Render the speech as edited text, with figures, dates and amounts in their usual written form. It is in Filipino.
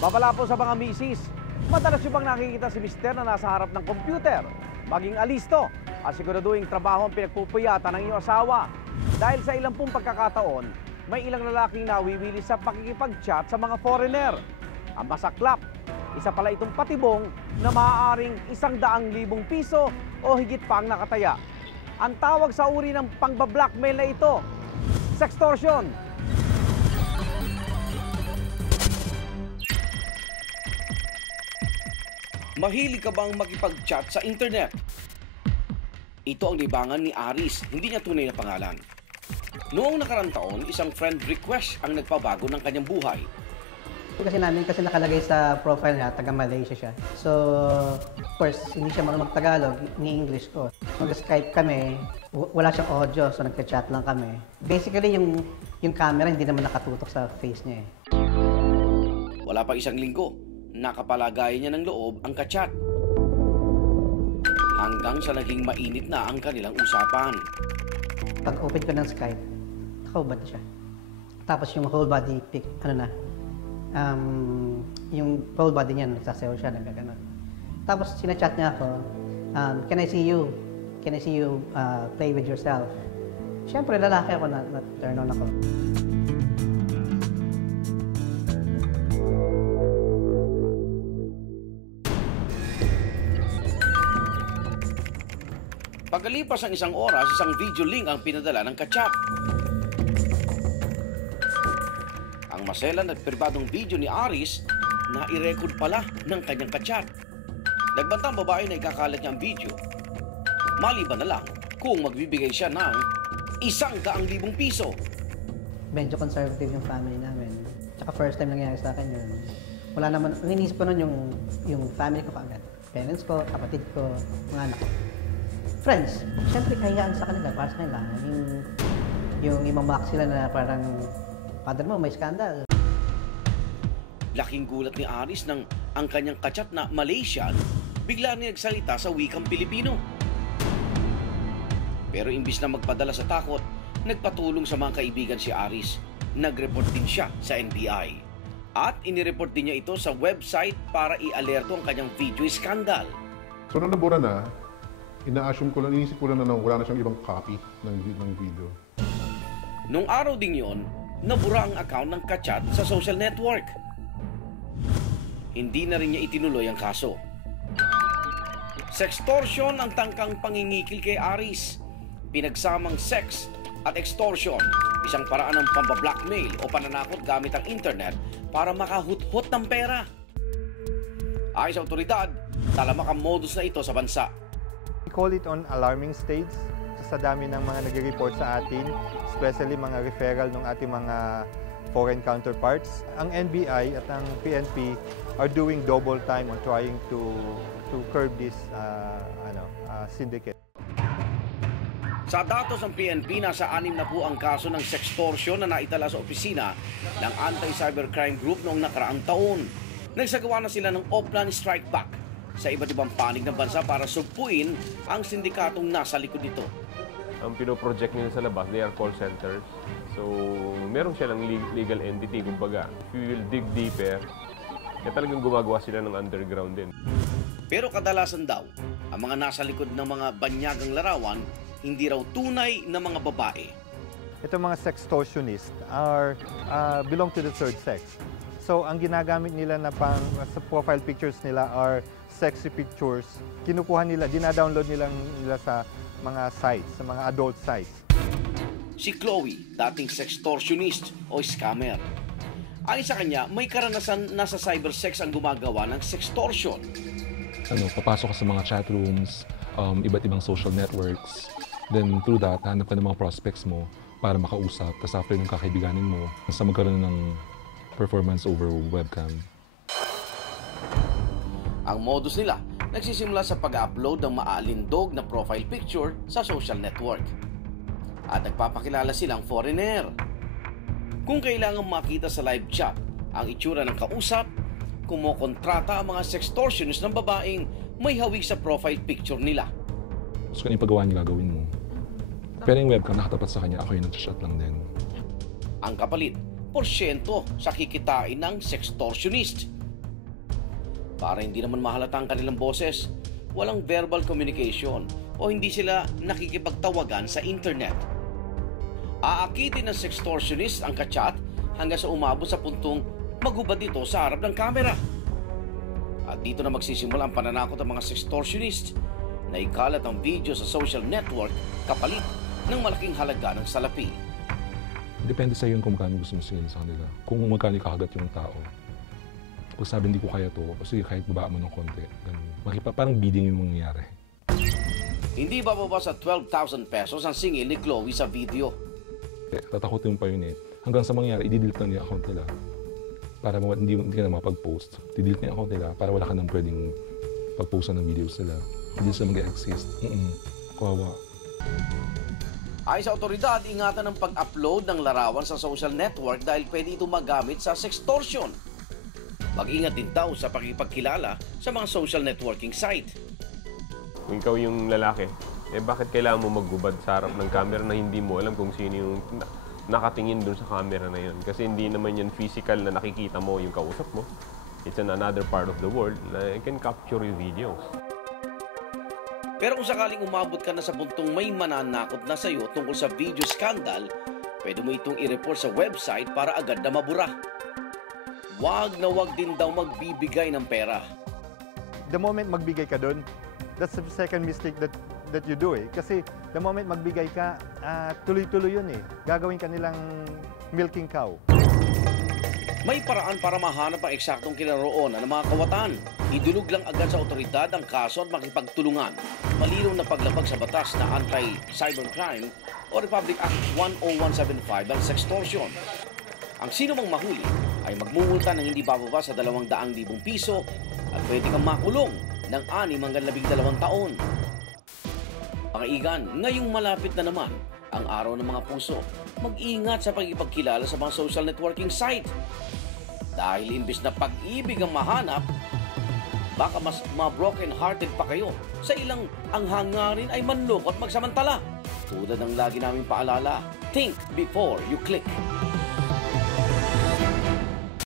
Babala po sa mga misis, madalas yung bang nakikita si mister na nasa harap ng computer, maging alisto, at siguraduhin trabaho ang pinagpupuyatan ng iyong asawa. Dahil sa ilang pong pagkakataon, may ilang lalaking nawiwili sa pakikipag-chat sa mga foreigner. Ang masaklap, isa pala itong patibong na maaaring 100,000 piso o higit pa ang nakataya. Ang tawag sa uri ng pangba-blackmail na ito, sextortion. Mahilig ka bang makipag-chat sa internet? Ito ang libangan ni Aris, hindi niya tunay na pangalan. Noong nakarang taon, isang friend request ang nagpabago ng kanyang buhay. Kasi nakalagay sa profile niya, taga Malaysia siya. So, of course, hindi siya marunong mag-Tagalog, ni-English ko. Mag-Skype kami, wala siyang audio, so nagka-chat lang kami. Basically, yung camera hindi naman nakatutok sa face niya eh. Wala pa isang linggo, nakapalagayan niya ng loob ang ka-chat. Hanggang sa naging mainit na ang kanilang usapan. Pag-open ko ng Skype, nakahubad siya. Tapos yung whole body pic, yung whole body niya, nagsasayaw siya, nagkaganon. Tapos sinachat niya ako, can I see you? Can I see you play with yourself? Siyempre, lalaki ako, na-turn on ako. Pagkalipas ng isang oras, isang video link ang pinadala ng ka-chat. Ang maselan at pribadong video ni Aris na i-record pala ng kanyang ka-chat. Nagbantang babae na ikakalat niya ang video. Maliban na lang kung magbibigay siya ng 100,000 piso. Medyo conservative yung family namin. Tsaka first time nangyari sa akin yun. Wala naman, inisip ko nun yung family ko kaagad. Parents ko, kapatid ko, mga anak ko. Friends, siyempre kahiyaan sa kanila, para sa kanila. Yung imamak sila na parang, father mo, may skandal. Laking gulat ni Aris nang ang kanyang ka-chat na Malaysian, bigla niya nagsalita sa wikang Pilipino. Pero imbis na magpadala sa takot, nagpatulong sa mga kaibigan si Aris. Nag-report din siya sa NBI. At inireport din niya ito sa website para i-alerto ang kanyang video scandal. So nung nabura na, ina-assume ko lang, inisip ko lang na wala na siyang ibang copy ng video. Nung araw ding yon, nabura ang account ng ka-chat sa social network. Hindi na rin niya itinuloy ang kaso. Sextortion ang tangkang pangingikil kay Aris. Pinagsamang sex at extortion, isang paraan ng pamba-blackmail o pananakot gamit ang internet para makahuthot ng pera. Ayon sa otoridad, talamak ang modus na ito sa bansa. We call it on alarming stage sa dami ng mga nagre-report sa atin, especially mga referral ng ating mga foreign counterparts. Ang NBI at ang PNP are doing double time on trying to curb this syndicate. Sa datos ng PNP, nasa 6 na po ang kaso ng sextortion na naitala sa opisina ng Anti-Cybercrime Group noong nakaraang taon. Nagsagawa na sila ng off-plan strike back sa iba't ibang panig ng bansa para sugpuin ang sindikatong nasa likod nito. Ang pinoproject nila sa labas, they are call centers. So, meron silang legal entity, kumbaga. If we will dig deeper, talagang gumagawa sila ng underground din. Pero kadalasan daw, ang mga nasa likod ng mga banyagang larawan, hindi raw tunay na mga babae. Itong mga sextortionists belong to the third sex. So, ang ginagamit nila na sa profile pictures nila are sexy pictures. Kinukuha nila, dinadownload nila sa mga sites, sa mga adult sites. Si Chloe, dating sextortionist o scammer. Ayon sa kanya, may karanasan na sa cybersex ang gumagawa ng sextortion. Papasok ka sa mga chat rooms, iba't ibang social networks. Then through that, hanap ka ng mga prospects mo para makausap. Tapos after ng kakaibiganin mo, basta magkaroon ng performance over webcam. Ang modus nila, nagsisimula sa pag-upload ng maalindog na profile picture sa social network. At nagpapakilala silang foreigner. Kung kailangan makita sa live chat ang itsura ng kausap, kumokontrata ang mga sextortionist ng babaeng may hawig sa profile picture nila. So kung yung paggawa niya gagawin mo. Pero yung webcam nakatapat sa kanya, ako yung nag-chat lang din. Ang kapalit, porsyento sa kikitain ng sextortionist. Para hindi naman mahalata ang kanilang boses, walang verbal communication o hindi sila nakikipagtawagan sa internet. Aakitin ng sextortionist ang kachat hanggang sa umabot sa puntong maghubad ito sa harap ng kamera. At dito na magsisimula ang pananakot ng mga sextortionist na ikalat ang video sa social network kapalit ng malaking halaga ng salapi. Depende sa iyo kung magkano gusto mo singin sa kanila. Kung magkano kakagat yung tao. Pag sabi hindi ko kaya to, o sige kahit baba mo ng konti. Parang bidding yung mangyayari. Hindi bababa sa 12,000 pesos ang singil ni Chloe sa video. Tatakotin mo pa yun eh. Hanggang sa mangyari, i-delete na niya account nila. Para hindi ka na makapag-post. I-delete na yung account nila para wala ka nang pwedeng pag-postan ng videos nila. Hindi sila mag-exist. Kawawa. Ayon sa otoridad, ingatan ang pag-upload ng larawan sa social network dahil pwede ito magamit sa sextortion. Mag-ingat din daw sa pakipagkilala sa mga social networking site. Kung ikaw yung lalaki, bakit kailangan mo maggubad sa harap ng camera na hindi mo alam kung sino yung nakatingin dun sa camera na yun? Kasi hindi naman yan physical na nakikita mo yung kausap mo. It's in another part of the world na it can capture your videos. Pero kung sakaling umabot ka na sa puntong may mananakot na sa'yo tungkol sa video scandal, pwede mo itong i-report sa website para agad na mabura. Wag na wag din daw magbibigay ng pera. The moment magbigay ka doon, that's the second mistake that you do eh. Kasi the moment magbigay ka, tuloy-tuloy yun eh. Gagawin ka nilang milking cow. May paraan para mahanap ang eksaktong kinaroonan ng mga kawatan. Idulog lang agad sa otoridad ang kaso at makipagtulungan. Malinaw na paglabag sa batas na Anti-Cybercrime o Republic Act 10175 ang sextortion. Ang sino mang mahuli ay magmumulta ng hindi bababa sa 200,000 piso at pwede kang makulong ng 6 hanggang 12 taon. Mga igan, ngayong malapit na naman ang araw ng mga puso. Mag-ingat sa pagkikipagkilala sa mga social networking site. Dahil imbis na pag-ibig ang mahanap, baka mas ma-broken-hearted pa kayo sa ilang ang hangarin ay manloko at magsamantala. Tulad ng lagi naming paalala, think before you click.